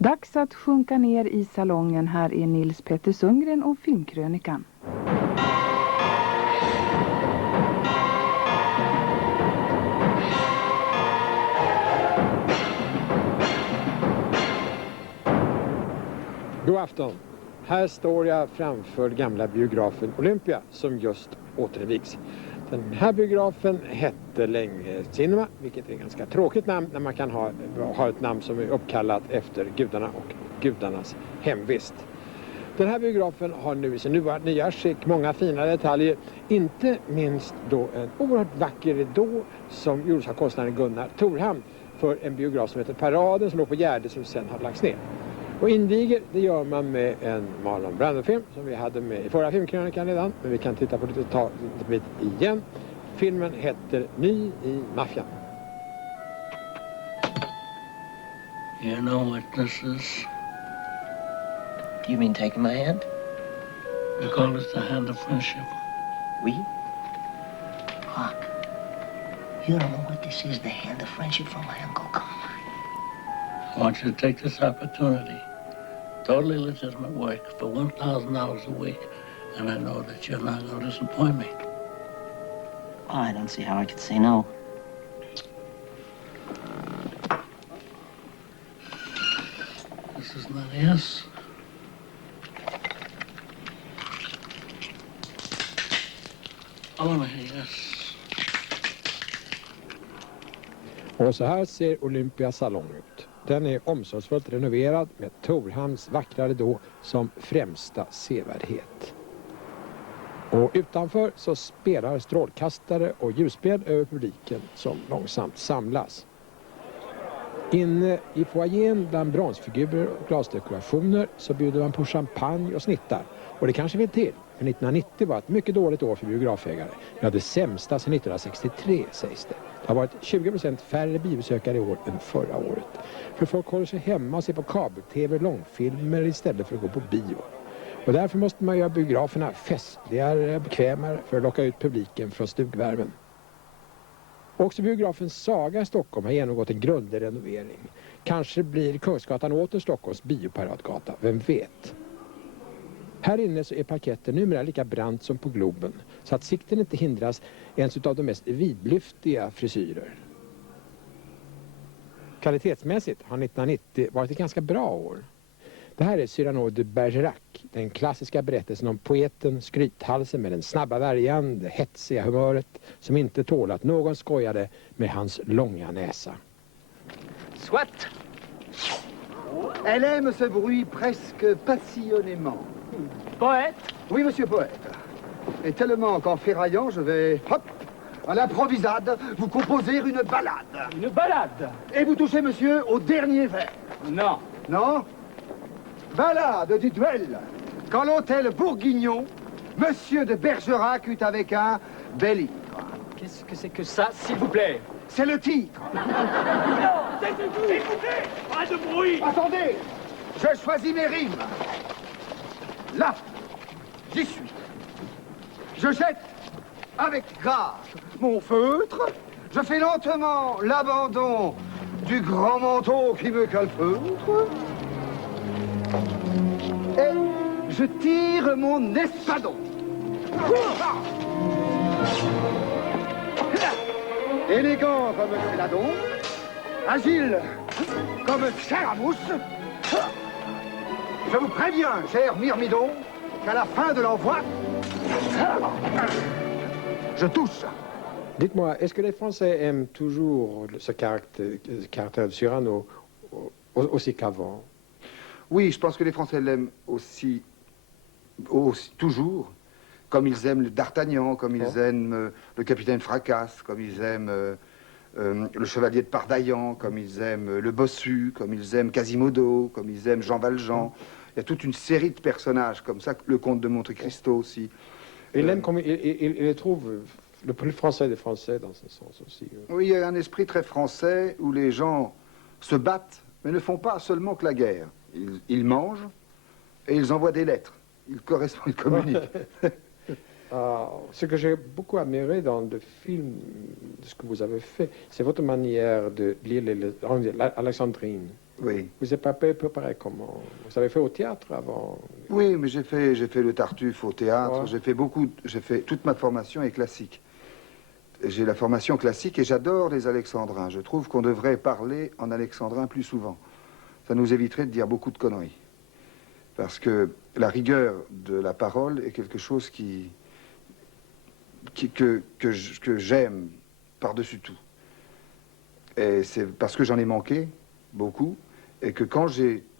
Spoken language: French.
Dags att sjunka ner i salongen. Här är Nils Petter Sundgren och filmkrönikan. God afton. Här står jag framför gamla biografen Olympia som just återinvigs. Den här biografen hette länge Cinema, vilket är ett ganska tråkigt namn när man kan ha ett namn som är uppkallat efter gudarna och gudarnas hemvist. Den här biografen har nu i sin nya skick många fina detaljer, inte minst då en oerhört vacker ridå som gjordes av konstnären Gunnar Thorhamn för en biograf som heter Paraden som låg på Gärde som sen har lagts ner. Och inviger, det gör man med en Marlon Brando-film som vi hade med i förra filmkrönikan redan. Men vi kan titta på lite bit igen. Filmen heter Ny i maffian. You know what this is? You mean taking my hand? We call it the hand of friendship. We? Hawk, you don't know what this is, the hand of friendship from my Uncle Carmine. I want you to take this opportunity. Totally legitimate work for $1,000 a week. And I know that you're not going to disappoint me. Oh, I don't see how I could say no. This is not yes. I want to hear yes. Och så här ser Olympias salong ut. Den är omsorgsfullt renoverad med Thorhamns vackra ridå som främsta sevärdhet. Och utanför så spelar strålkastare och ljusspel över publiken som långsamt samlas. Inne i foajén bland bronsfigurer och glasdekorationer så bjuder man på champagne och snittar. Och det kanske vill till, för 1990 var ett mycket dåligt år för biografägare. Vi hade sämsta sedan 1963 sägs det. Det har varit 20% färre biobesökare i år än förra året. För folk håller sig hemma och ser på kabel-tv och långfilmer istället för att gå på bio. Och därför måste man göra biograferna festligare, bekvämare för att locka ut publiken från stugvärmen. Också biografen Saga i Stockholm har genomgått en grundlig renovering. Kanske blir Kungsgatan åter Stockholms bioparadgata, vem vet? Här inne så är parketten numera lika brant som på Globen, så att sikten inte hindras ens av de mest vidlyftiga frisyrer. Kvalitetsmässigt har 1990 varit ett ganska bra år. Det här är Cyrano de Bergerac, den klassiska berättelsen om poeten, skrythalsen med den snabba värjan, det hetsiga humöret som inte tål att någon skojade med hans långa näsa. Soit. Elle aime ce bruit presque passionnément. Poète? Oui, monsieur poète. Et tellement qu'en ferraillant, je vais, hop, à l'improvisade, vous composer une ballade. Une balade? Et vous touchez, monsieur, au dernier vers. Non. Non? Ballade du duel. Quand l'hôtel Bourguignon, monsieur de Bergerac eut avec un bel ivre. Qu'est-ce que c'est que ça, s'il vous plaît? C'est le titre. Non, taisez-vous! Écoutez! Pas de bruit! Attendez, je choisis mes rimes. Là, j'y suis. Je jette avec grâce mon feutre. Je fais lentement l'abandon du grand manteau qui me calfeutre. Et je tire mon espadon. Élégant comme Céladon, agile comme Scaramouche. Je vous préviens, cher Myrmidon, qu'à la fin de l'envoi, je touche. Dites-moi, est-ce que les Français aiment toujours ce caractère de Cyrano aussi qu'avant? Oui, je pense que les Français l'aiment aussi, toujours, comme ils aiment le D'Artagnan, comme ils aiment le capitaine Fracasse, comme ils aiment le chevalier de Pardaillan, comme ils aiment le Bossu, comme ils aiment Quasimodo, comme ils aiment Jean Valjean. Il y a toute une série de personnages comme ça, le comte de Monte Cristo aussi. Il aime comme il trouve le plus français des Français dans ce sens aussi. Oui, il y a un esprit très français où les gens se battent, mais ne font pas seulement que la guerre. Ils mangent et ils envoient des lettres. Ils correspondent, ils communiquent. Ce que j'ai beaucoup admiré dans le film, de ce que vous avez fait, c'est votre manière de lire l'Alexandrine. Oui. Vous êtes préparé comment? Vous avez fait au théâtre avant? Oui, mais j'ai fait le Tartuffe au théâtre. Ouais. J'ai fait toute ma formation est classique. J'ai la formation classique et j'adore les alexandrins. Je trouve qu'on devrait parler en alexandrin plus souvent. Ça nous éviterait de dire beaucoup de conneries. Parce que la rigueur de la parole est quelque chose que j'aime par-dessus tout. Et c'est parce que j'en ai manqué beaucoup et que quand j'ai